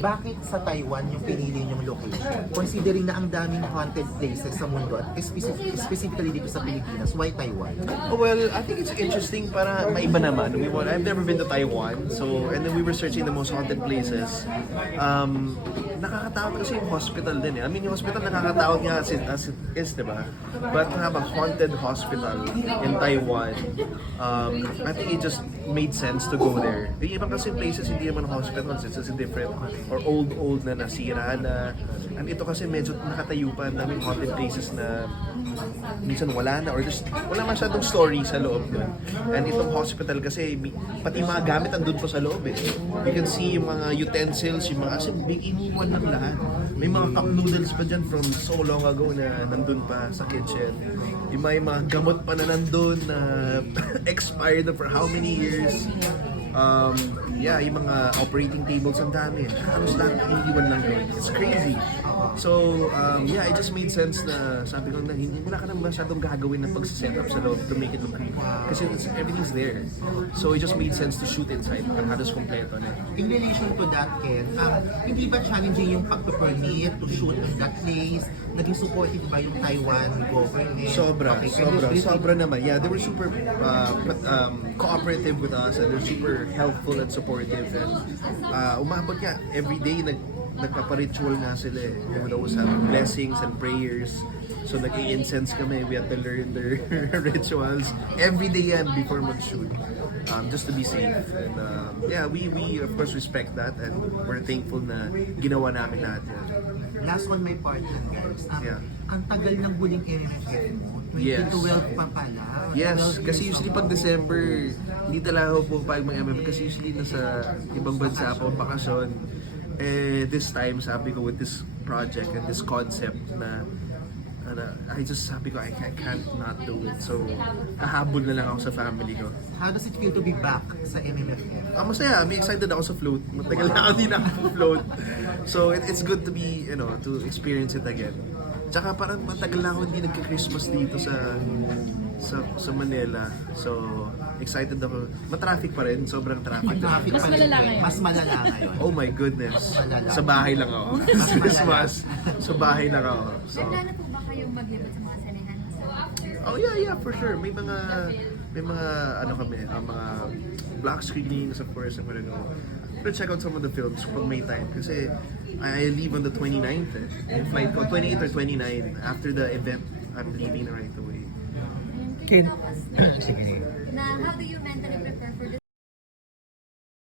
Bakit sa Taiwan yung pinili niyong location? Considering na ang daming haunted places sa mundo at specifically dito sa Pilipinas, why Taiwan? Oh, well, I think it's interesting para maiba naman. I've never been to Taiwan, and then we were searching the most haunted places. Nakakatakot kasi yung hospital din eh. I mean, yung hospital nakakatakot nga as it is, di ba? But to have a haunted hospital in Taiwan, I think it just made sense to go there. Yung ibang kasi places, hindi naman hospitals, it's just different or old na nasira na. And ito kasi medyo nakatayo pa, daming haunted places na minsan wala na or just wala masyadong story sa loob nun. And itong hospital kasi pati mga gamit andun pa sa loob eh. You can see yung mga utensils, yung mga kasi big iniwan ng lahat. May mga cup noodles pa dyan from so long ago na nandun pa sa kitchen. Yung mga gamot pa na nandun na expired na for how many years. Yung mga operating tables ang dami. Halos lahat iniiwan lang doon. It's crazy. So, it just made sense na sabi ko na wala ka na masyadong gagawin na pag-set up sa loob to make it look creepy. Kasi everything's there. So, it just made sense to shoot inside. Ang halos kompleto na. In relation to that, Ken, hindi ba challenging yung pag-permit to shoot in that place? Naging supportive ba yung Taiwan government? Sobra naman. Yeah, they were super cooperative with us and they're super helpful and supportive. And umabot nga, every day nagpapa-ritual nga sila eh. They would always have blessings and prayers. So nag-i-incense kami. We had to learn their rituals. Every day yan before mag-shoot. Just to be safe. And we of course respect that and we're thankful na ginawa namin lahat yan. Last one, my part yan, guys. Ang tagal ng huling MMFF mo. Yes. 2012 pa pala. Yes, kasi usually pag December, hindi talaga ako pupayag mag-MMFF kasi usually nasa ibang bansa ako, bakasyon. This time, sabi ko with this project and this concept na sabi ko, I can't not do it. So, hahabol na lang ako sa family ko. How does it feel to be back sa MMFF? Masaya. I'm excited ako sa float. Matagal na ako din nakaka-float. So, it's good to be, to experience it again. Tsaka parang matagal na ako hindi nagka-Christmas dito sa Manila. So, excited ako. Matraffic pa rin. Sobrang traffic. Mas malala ngayon. Mas malala ngayon. Oh my goodness. Malala. Sa bahay lang ako. Mas Christmas. Sa bahay lang ako. So, Nagplano po ba kayong maglibot sa mga senehan? oh yeah, for sure. May mga kami, mga black screenings of course. I'm gonna go check out some of the films pag may time. Kasi I leave on the 29th Yung flight ko, 28 or 29. After the event, I'm leaving right away. How do you mentally prepare for the